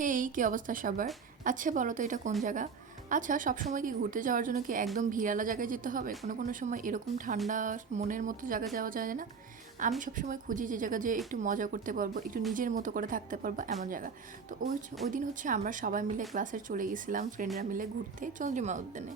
হেই, কী অবস্থা সবার? আচ্ছা বলো তো এটা কোন জায়গা? আচ্ছা, সবসময় কি ঘুরতে যাওয়ার জন্য কি একদম ভিড়ালা জায়গায় যেতে হবে? কোনো সময় এরকম ঠান্ডা মনের মতো জায়গা যাওয়া যায় না? আমি সবসময় খুঁজি যে জায়গা যেয়ে একটু মজা করতে পারবো, একটু নিজের মতো করে থাকতে পারবো এমন জায়গা। তো ওই দিন হচ্ছে আমরা সবাই মিলে ক্লাসের চলে গেছিলাম ফ্রেন্ডরা মিলে ঘুরতে চন্দ্রিমা উদ্যানে।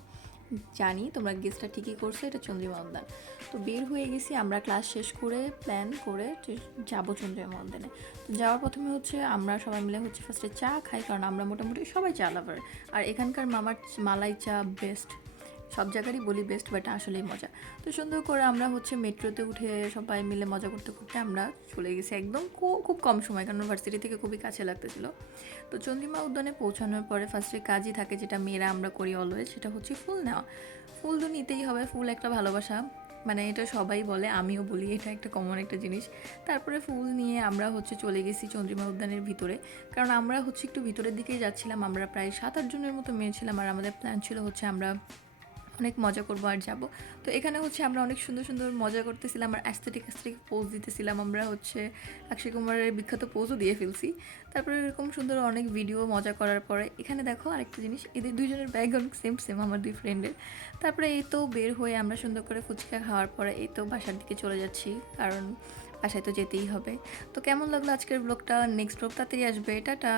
জানি তোমরা গেসটা ঠিকই করছো, এটা চন্দ্রিমা উদ্যান। তো বের হয়ে গেছি আমরা ক্লাস শেষ করে প্ল্যান করে যে যাবো চন্দ্রিমা উদ্যানে। তো যাওয়ার প্রথমে হচ্ছে আমরা সবাই মিলে হচ্ছে ফার্স্টে চা খাই, কারণ আমরা মোটামুটি সবাই চা লাভার। আর এখানকার মামার মালাই চা বেস্ট, সব জায়গারই বলি বেস্ট, বাট আসলেই মজা। তো সুন্দর করে আমরা হচ্ছে মেট্রোতে উঠে সবাই মিলে মজা করতে করতে আমরা চলে গেছি একদম খুব কম সময়, কারণ ভার্সিটি থেকে খুবই কাছে লাগতেছিল। তো চন্দ্রিমা উদ্যানে পৌঁছানোর পরে ফার্স্টে কাজই থাকে যেটা মেয়েরা আমরা করি অলওয়েজ, সেটা হচ্ছে ফুল নেওয়া। ফুল তো নিতেই হবে, ফুল একটা ভালোবাসা, মানে এটা সবাই বলে, আমিও বলি, এটা একটা কমন একটা জিনিস। তারপরে ফুল নিয়ে আমরা হচ্ছে চলে গেছি চন্দ্রিমা উদ্যানের ভিতরে, কারণ আমরা হচ্ছে একটু ভিতরের দিকেই যাচ্ছিলাম। আমরা প্রায় 7-8 জনের মতো মেয়ে ছিলাম, আর আমাদের প্ল্যান ছিল হচ্ছে আমরা অনেক মজা করবো আর যাব। তো এখানে হচ্ছে আমরা অনেক সুন্দর সুন্দর মজা করতেছিলাম আর অ্যাস্থেটিক পোজ দিতেছিলাম। আমরা হচ্ছে অক্ষয় কুমারের বিখ্যাত পোজও দিয়ে ফেলছি। তারপরে এরকম সুন্দর অনেক ভিডিও মজা করার পরে এখানে দেখো আরেকটা জিনিস, এদের দুজনের ব্যাগ অনেক সেম সেম আমার দুই ফ্রেন্ডের। তারপরে এই তো বের হয়ে আমরা সুন্দর করে ফুচকা খাওয়ার পরে এই তো বাসার দিকে চলে যাচ্ছি, কারণ বাসায় তো যেতেই হবে। তো কেমন লাগলো আজকের ব্লগটা? নেক্সট ব্লগ তাড়াতাড়ি আসবে, টাটা।